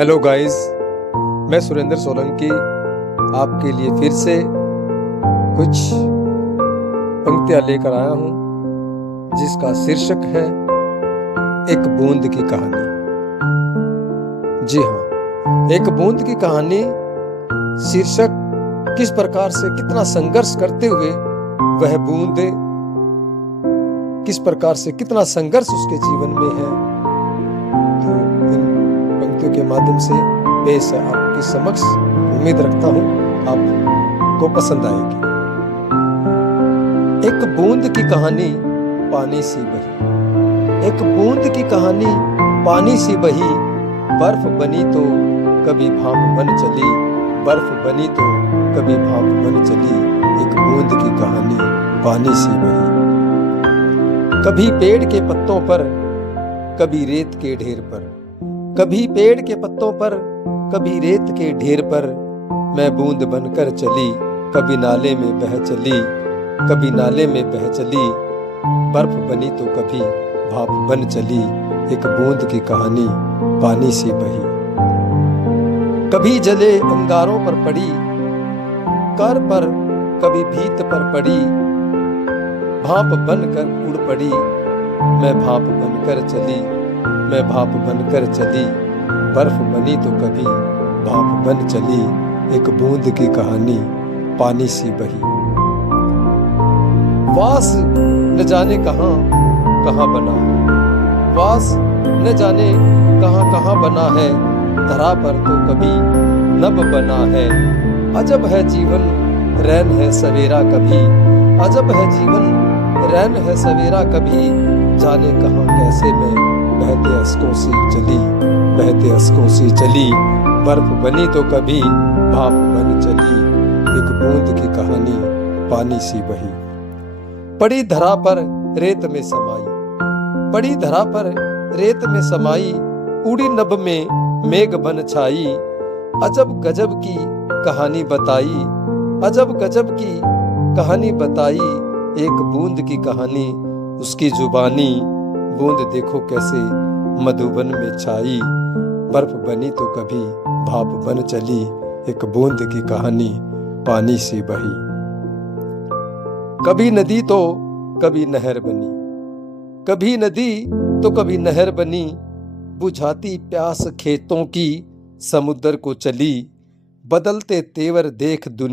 Hello guys, मैं सुरेंद्र सोलंकी आपके लिए फिर से कुछ पंक्तियां लेकर आया हूं जिसका शीर्षक है एक बूंद की कहानी। जी हाँ, एक बूंद की कहानी शीर्षक किस प्रकार से कितना संघर्ष करते हुए वह बूंद किस प्रकार से कितना संघर्ष उसके जीवन में है, तो इन पंक्तियों के माध्यम से पेश आपके समक्ष उम्मीद रखता हूं आपको पसंद आएगी। एक बूंद की कहानी पानी सी बही, एक बूंद की कहानी पानी सी बही, बर्फ बनी तो कभी भाप बन चली, बर्फ बनी तो कभी भाप बन चली, एक बूंद की कहानी पानी सी बही। कभी पेड़ के पत्तों पर, कभी रेत के ढेर पर, कभी पेड़ के पत्तों पर, कभी रेत के ढेर पर, मैं बूंद बनकर चली, कभी नाले में बह चली, कभी नाले में बह चली, बर्फ बनी तो कभी भाप बन चली, एक बूंद की कहानी पानी सी बही। कभी जले अंगारों पर पड़ी, कर पर कभी भीत पर पड़ी, भाप बनकर उड़ पड़ी, मैं भाप बनकर चली, मैं भाप बनकर चली, बर्फ बनी तो कभी भाप बन चली, एक बूंद की कहानी पानी सी बही। वास न जाने कहां कहां बना है, वास न जाने कहां कहां बना है, धरा पर तो कभी नभ बना है, अजब है जीवन रैन है सवेरा कभी, अजब है जीवन रैन है सवेरा कभी, जाने कहां कैसे मैं बहते अश्कों से चली, बहते अश्कों से चली, बर्फ बनी तो कभी भाप बन चली, एक बूंद की कहानी पानी सी बही। पड़ी धरा पर रेत में समाई, पड़ी धरा पर रेत में समाई, उड़ी नभ में मेघ बन छाई, अजब गजब की कहानी बताई, अजब गजब की कहानी बताई, एक बूंद की कहानी उसकी जुबानी, बूंद देखो कैसे मधुबन में छाई, बर्फ बनी तो कभी भाप बन चली, एक बूंद की कहानी पानी सी बही। कभी नदी तो कभी नहर बनी, कभी नदी तो कभी नहर बनी, बुझाती प्यास खेतों की समुद्र को चली, बदलते तेवर देख दुनिया